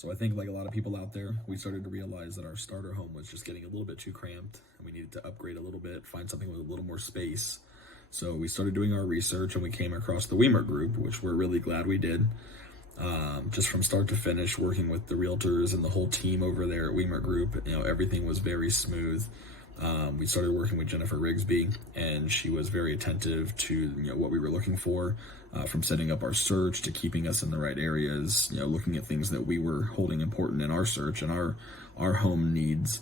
So I think, like a lot of people out there, we started to realize that our starter home was just getting a little bit too cramped and we needed to upgrade a little bit, find something with a little more space. So we started doing our research and we came across the Weimer Group, which we're really glad we did. Just from start to finish, working with the realtors and the whole team over there at Weimer Group, everything was very smooth. We started working with Jennifer Rigsby, and she was very attentive to what we were looking for, from setting up our search to keeping us in the right areas. Looking at things that we were holding important in our search and our home needs,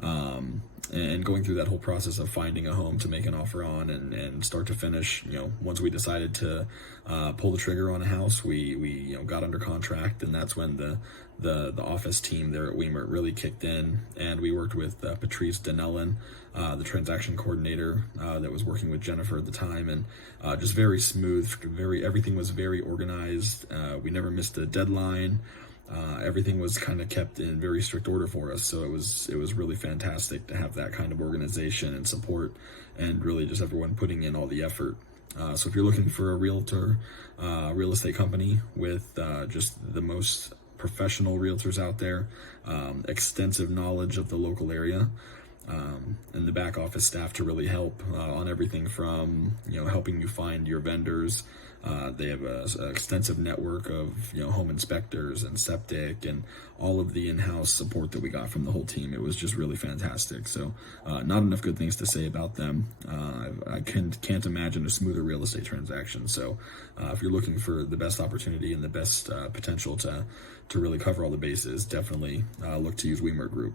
and going through that whole process of finding a home to make an offer on, and start to finish. Once we decided to pull the trigger on a house, we got under contract, and that's when the office team there at Weimer really kicked in, and we worked with Patrice Denellen, the transaction coordinator that was working with Jennifer at the time, and just very smooth, everything was very organized. We never missed a deadline. Everything was kind of kept in very strict order for us, so it was really fantastic to have that kind of organization and support, and really just everyone putting in all the effort. So if you're looking for a realtor, real estate company with just the most professional realtors out there, extensive knowledge of the local area, and the back office staff to really help on everything from helping you find your vendors. They have an extensive network of home inspectors and septic and all of the in-house support that we got from the whole team. It was just really fantastic. So not enough good things to say about them. I can't imagine a smoother real estate transaction. So if you're looking for the best opportunity and the best potential to really cover all the bases, definitely look to use Weimer Group.